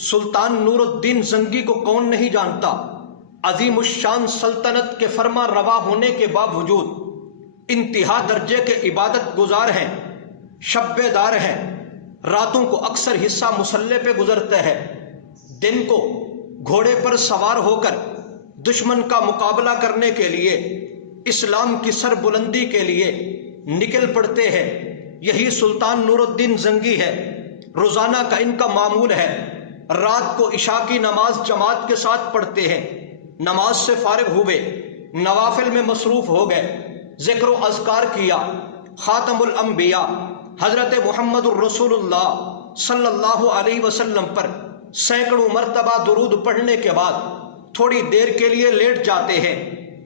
سلطان نور الدین زنگی کو کون نہیں جانتا؟ عظیم الشان سلطنت کے فرما روا ہونے کے باوجود انتہا درجے کے عبادت گزار ہیں، شب بیدار ہیں، راتوں کو اکثر حصہ مصلے پہ گزرتے ہیں، دن کو گھوڑے پر سوار ہو کر دشمن کا مقابلہ کرنے کے لیے، اسلام کی سر بلندی کے لیے نکل پڑتے ہیں۔ یہی سلطان نور الدین زنگی ہے۔ روزانہ کا ان کا معمول ہے، رات کو عشاء کی نماز جماعت کے ساتھ پڑھتے ہیں، نماز سے فارغ ہوئے نوافل میں مصروف ہو گئے، ذکر و اذکار کیا، خاتم الانبیاء حضرت محمد الرسول اللہ صلی اللہ علیہ وسلم پر سینکڑوں مرتبہ درود پڑھنے کے بعد تھوڑی دیر کے لیے لیٹ جاتے ہیں،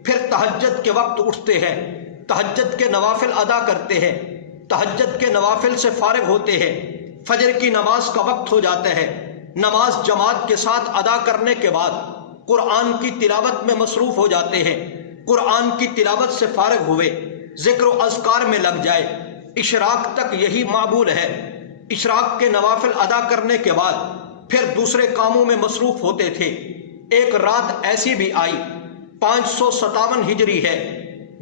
پھر تہجد کے وقت اٹھتے ہیں، تہجد کے نوافل ادا کرتے ہیں، تہجد کے نوافل سے فارغ ہوتے ہیں، فجر کی نماز کا وقت ہو جاتا ہے، نماز جماعت کے ساتھ ادا کرنے کے بعد قرآن کی تلاوت میں مصروف ہو جاتے ہیں، قرآن کی تلاوت سے فارغ ہوئے ذکر و اذکار میں لگ جائے، اشراق تک یہی معمول ہے۔ اشراق کے نوافل ادا کرنے کے بعد پھر دوسرے کاموں میں مصروف ہوتے تھے۔ ایک رات ایسی بھی آئی، 557 ہجری ہے،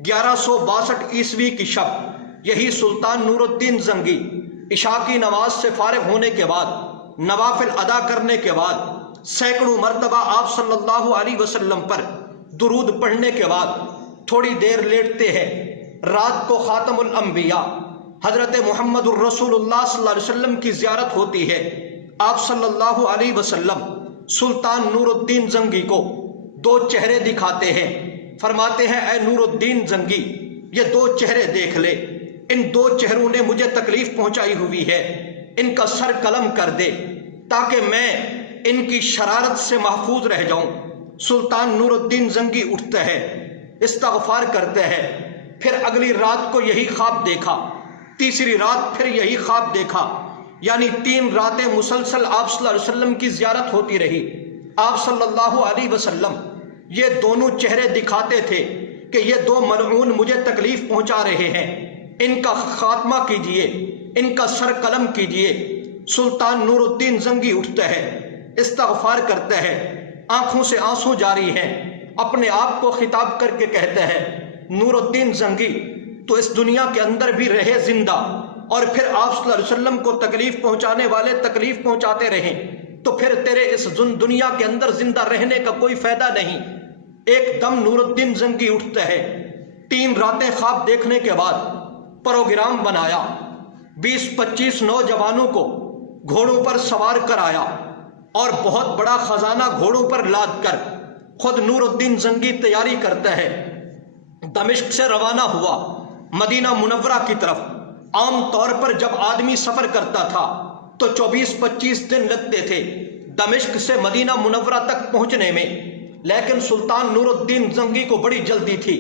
1162 عیسوی کی شب، یہی سلطان نور الدین زنگی عشاء کی نماز سے فارغ ہونے کے بعد، نوافل ادا کرنے کے بعد، سینکڑوں مرتبہ آپ صلی اللہ علیہ وسلم پر درود پڑھنے کے بعد تھوڑی دیر لیٹتے ہیں۔ رات کو خاتم الانبیاء حضرت محمد الرسول اللہ صلی اللہ علیہ وسلم کی زیارت ہوتی ہے۔ آپ صلی اللہ علیہ وسلم سلطان نور الدین زنگی کو دو چہرے دکھاتے ہیں، فرماتے ہیں اے نور الدین زنگی، یہ دو چہرے دیکھ لے، ان دو چہروں نے مجھے تکلیف پہنچائی ہوئی ہے، ان کا سر قلم کر دے تاکہ میں ان کی شرارت سے محفوظ رہ جاؤں۔ سلطان نور الدین زنگی اٹھتے ہیں، استغفار کرتے ہیں، پھر اگلی رات کو یہی خواب دیکھا، تیسری رات پھر یہی خواب دیکھا، یعنی 3 راتیں مسلسل آپ صلی اللہ علیہ وسلم کی زیارت ہوتی رہی۔ آپ صلی اللہ علیہ وسلم یہ دونوں چہرے دکھاتے تھے کہ یہ دو ملعون مجھے تکلیف پہنچا رہے ہیں، ان کا خاتمہ کیجئے، ان کا سر قلم کیجئے۔ سلطان نور الدین زنگی اٹھتے ہیں، استغفار کرتے ہیں، آنکھوں سے آنسو جاری ہیں، اپنے آپ کو خطاب کر کے کہتے ہیں نور الدین زنگی تو اس دنیا کے اندر بھی رہے زندہ، اور پھر آپ صلی اللہ علیہ وسلم کو تکلیف پہنچانے والے تکلیف پہنچاتے رہیں، تو پھر تیرے اس دنیا کے اندر زندہ رہنے کا کوئی فائدہ نہیں۔ ایک دم نور الدین زنگی اٹھتے ہیں، 3 راتیں خواب دیکھنے کے بعد پروگرام بنایا، 20-25 نوجوانوں کو گھوڑوں پر سوار کرایا اور بہت بڑا خزانہ گھوڑوں پر لاد کر خود نور الدین زنگی تیاری کرتا ہے، دمشق سے روانہ ہوا مدینہ منورہ کی طرف۔ عام طور پر جب آدمی سفر کرتا تھا تو 24-25 دن لگتے تھے دمشق سے مدینہ منورہ تک پہنچنے میں، لیکن سلطان نور الدین زنگی کو بڑی جلدی تھی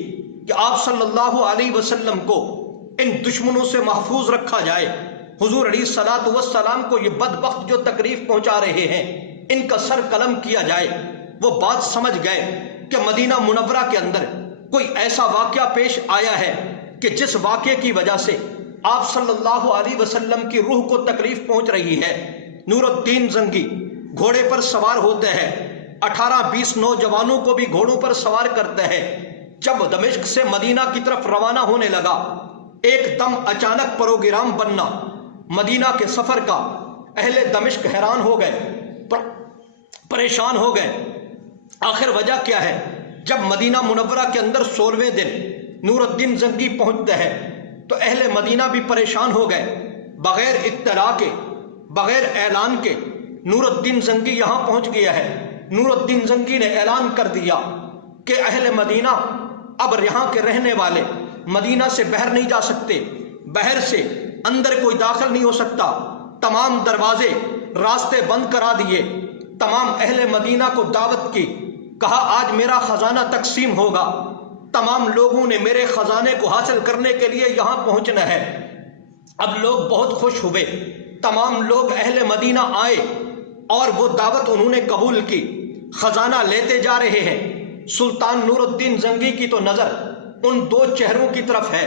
کہ آپ صلی اللہ علیہ وسلم کو ان دشمنوں سے محفوظ رکھا جائے۔ حضور علیہ الصلوۃ والسلام کو یہ بدبخت جو تکلیف پہنچا رہے ہیں ان کا سر قلم کیا جائے۔ وہ بات سمجھ گئے کہ مدینہ منورہ کے اندر کوئی ایسا واقعہ پیش آیا ہے کہ جس واقعے کی وجہ سے آپ صلی اللہ علیہ وسلم کی روح کو تکلیف پہنچ رہی ہے۔ نور الدین زنگی گھوڑے پر سوار ہوتے ہیں، 18-20 نوجوانوں کو بھی گھوڑوں پر سوار کرتے ہیں۔ جب دمشق سے مدینہ کی طرف روانہ ہونے لگا، ایک دم اچانک پروگرام بننا مدینہ کے سفر کا، اہل دمشق حیران ہو گئے، پریشان ہو گئے۔ آخر وجہ کیا ہے؟ جب مدینہ منورہ کے اندر 16ویں دن نور الدین زنگی پہنچتے ہیں تو اہل مدینہ بھی پریشان ہو گئے۔ بغیر اطلاع کے، بغیر اعلان کے نور الدین زنگی یہاں پہنچ گیا ہے۔ نور الدین زنگی نے اعلان کر دیا کہ اہل مدینہ، اب یہاں کے رہنے والے مدینہ سے باہر نہیں جا سکتے، باہر سے اندر کوئی داخل نہیں ہو سکتا، تمام دروازے راستے بند کرا دیے۔ تمام اہل مدینہ کو دعوت کی، کہا آج میرا خزانہ تقسیم ہوگا، تمام لوگوں نے میرے خزانے کو حاصل کرنے کے لیے یہاں پہنچنا ہے۔ اب لوگ بہت خوش ہوئے، تمام لوگ اہل مدینہ آئے اور وہ دعوت انہوں نے قبول کی، خزانہ لیتے جا رہے ہیں۔ سلطان نور الدین زنگی کی تو نظر ان 2 چہروں کی طرف ہے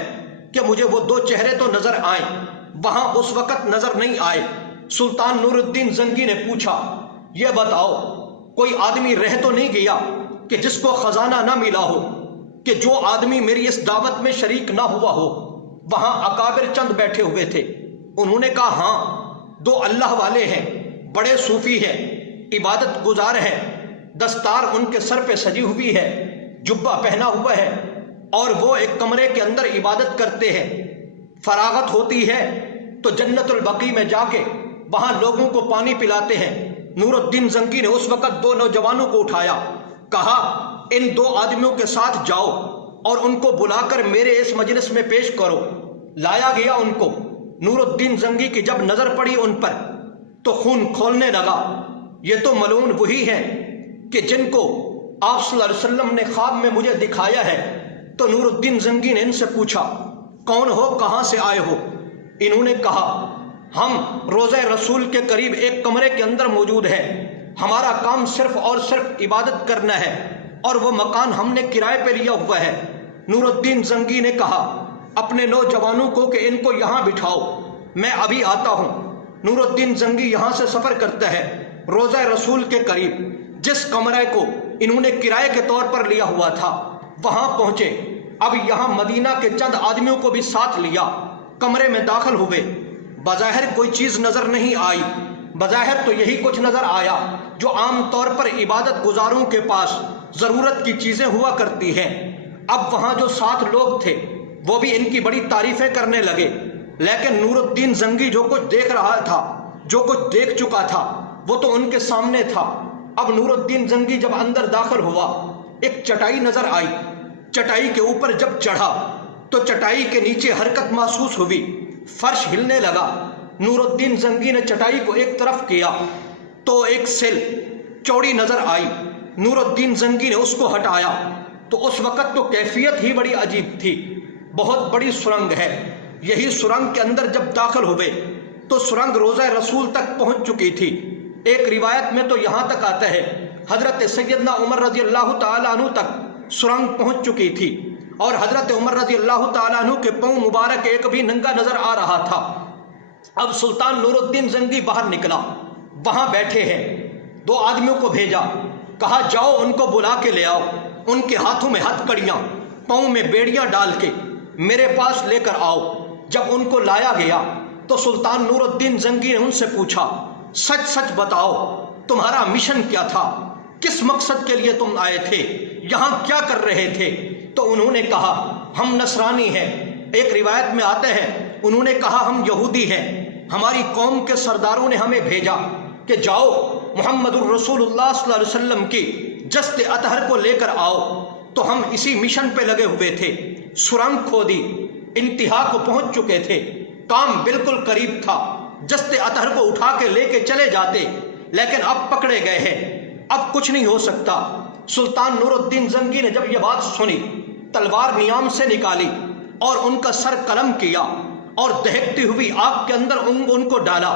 کہ مجھے وہ 2 چہرے تو نظر آئیں، وہاں اس وقت نظر نہیں آئے۔ سلطان نور الدین زنگی نے پوچھا یہ بتاؤ کوئی آدمی رہ تو نہیں گیا کہ جس کو خزانہ نہ ملا ہو، کہ جو آدمی میری اس دعوت میں شریک نہ ہوا ہو؟ وہاں اکابر چند بیٹھے ہوئے تھے، انہوں نے کہا ہاں، دو اللہ والے ہیں، بڑے صوفی ہیں، عبادت گزار ہیں، دستار ان کے سر پہ سجی ہوئی ہے، جبہ پہنا ہوا ہے، اور وہ ایک کمرے کے اندر عبادت کرتے ہیں، فراغت ہوتی ہے تو جنت البقیع میں جا کے وہاں لوگوں کو پانی پلاتے ہیں۔ نور الدین زنگی نے اس وقت دو نوجوانوں کو اٹھایا، کہا ان دو آدمیوں کے ساتھ جاؤ اور ان کو بلا کر میرے اس مجلس میں پیش کرو۔ لایا گیا ان کو۔ نور الدین زنگی کی جب نظر پڑی ان پر تو خون کھولنے لگا۔ یہ تو ملعون وہی ہیں کہ جن کو آپ صلی اللہ علیہ وسلم نے خواب میں مجھے دکھایا ہے۔ تو نور الدین زنگی نے ان سے پوچھا کون ہو، کہاں سے آئے ہو؟ انہوں نے کہا ہم روضہ رسول کے قریب ایک کمرے کے اندر موجود ہے، ہمارا کام صرف اور صرف عبادت کرنا ہے، اور وہ مکان ہم نے کرائے پہ لیا ہوا ہے۔ نور الدین زنگی نے کہا اپنے نوجوانوں کو کہ ان کو یہاں بٹھاؤ، میں ابھی آتا ہوں۔ نور الدین زنگی یہاں سے سفر کرتا ہے، روضہ رسول کے قریب جس کمرے کو انہوں نے کرائے کے طور پر لیا ہوا تھا وہاں پہنچے۔ اب یہاں مدینہ کے چند آدمیوں کو بھی ساتھ لیا، کمرے میں داخل ہوئے۔ بظاہر کوئی چیز نظر نہیں آئی، بظاہر تو یہی کچھ نظر آیا جو عام طور پر عبادت گزاروں کے پاس ضرورت کی چیزیں ہوا کرتی ہیں۔ اب وہاں جو 7 لوگ تھے وہ بھی ان کی بڑی تعریفیں کرنے لگے، لیکن نور الدین زنگی جو کچھ دیکھ رہا تھا، جو کچھ دیکھ چکا تھا، وہ تو ان کے سامنے تھا۔ اب نور الدین زنگی جب اندر داخل ہوا، ایک چٹائی نظر آئی۔ چٹائی کے اوپر جب چڑھا تو چٹائی کے نیچے حرکت محسوس ہوئی، فرش ہلنے لگا۔ نور الدین زنگی نے چٹائی کو ایک طرف کیا تو ایک سیل چوڑی نظر آئی۔ نور الدین زنگی نے اس کو ہٹایا تو اس وقت تو کیفیت ہی بڑی عجیب تھی، بہت بڑی سرنگ ہے۔ یہی سرنگ کے اندر جب داخل ہوئے تو سرنگ روضہ رسول تک پہنچ چکی تھی۔ ایک روایت میں تو یہاں تک آتا ہے حضرت سیدنا عمر رضی اللہ تعالیٰ عنہ تک سرنگ پہنچ چکی تھی، اور حضرت عمر رضی اللہ تعالیٰ عنہ کے پاؤں مبارک ایک بھی ننگا نظر آ رہا تھا۔ اب سلطان نور الدین زنگی باہر نکلا، وہاں بیٹھے ہیں، 2 آدمیوں کو بھیجا، کہا جاؤ ان کو بلا کے لے آؤ، ان کے ہاتھوں میں ہتھ کڑیاں، پاؤں میں بیڑیاں ڈال کے میرے پاس لے کر آؤ۔ جب ان کو لایا گیا تو سلطان نور الدین زنگی نے ان سے پوچھا سچ سچ بتاؤ تمہارا مشن کیا تھا، کس مقصد کے لیے تم آئے تھے، یہاں کیا کر رہے تھے؟ تو انہوں نے کہا ہم نصرانی ہیں۔ ایک روایت میں آتا ہے انہوں نے کہا ہم یہودی ہیں، ہماری قوم کے سرداروں نے ہمیں بھیجا کہ جاؤ محمد الرسول اللہ صلی اللہ علیہ وسلم کی جست اطہر کو لے کر آؤ۔ تو ہم اسی مشن پہ لگے ہوئے تھے، سرنگ کھودی، انتہا کو پہنچ چکے تھے، کام بالکل قریب تھا، جست اطہر کو اٹھا کے لے کے چلے جاتے، لیکن اب پکڑے گئے ہیں، اب کچھ نہیں ہو سکتا۔ سلطان نور الدین زنگی نے جب یہ بات سنی، تلوار نیام سے نکالی اور ان کا سر قلم کیا اور دہکتی ہوئی آگ کے اندر ان کو ڈالا۔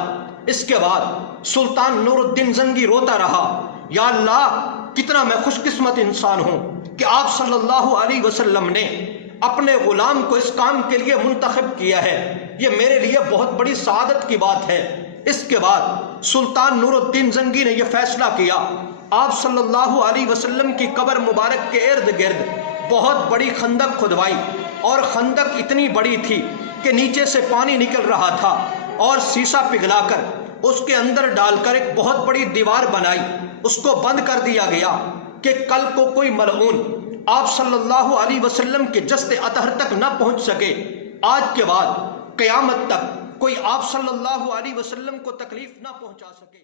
اس کے بعد سلطان نور الدین زنگی روتا رہا، یا اللہ کتنا میں خوش قسمت انسان ہوں کہ آپ صلی اللہ علیہ وسلم نے اپنے غلام کو اس کام کے لیے منتخب کیا ہے، یہ میرے لیے بہت بڑی سعادت کی بات ہے۔ اس کے بعد سلطان نور الدین زنگی نے یہ فیصلہ کیا، آپ صلی اللہ علیہ وسلم کی قبر مبارک کے ارد گرد بہت بڑی خندق کھدوائی، اور خندق اتنی بڑی تھی کہ نیچے سے پانی نکل رہا تھا، اور سیسا پگھلا کر اس کے اندر ڈال کر ایک بہت بڑی دیوار بنائی، اس کو بند کر دیا گیا کہ کل کو کوئی ملعون آپ صلی اللہ علیہ وسلم کے جست اطہر تک نہ پہنچ سکے۔ آج کے بعد قیامت تک کوئی آپ صلی اللہ علیہ وسلم کو تکلیف نہ پہنچا سکے۔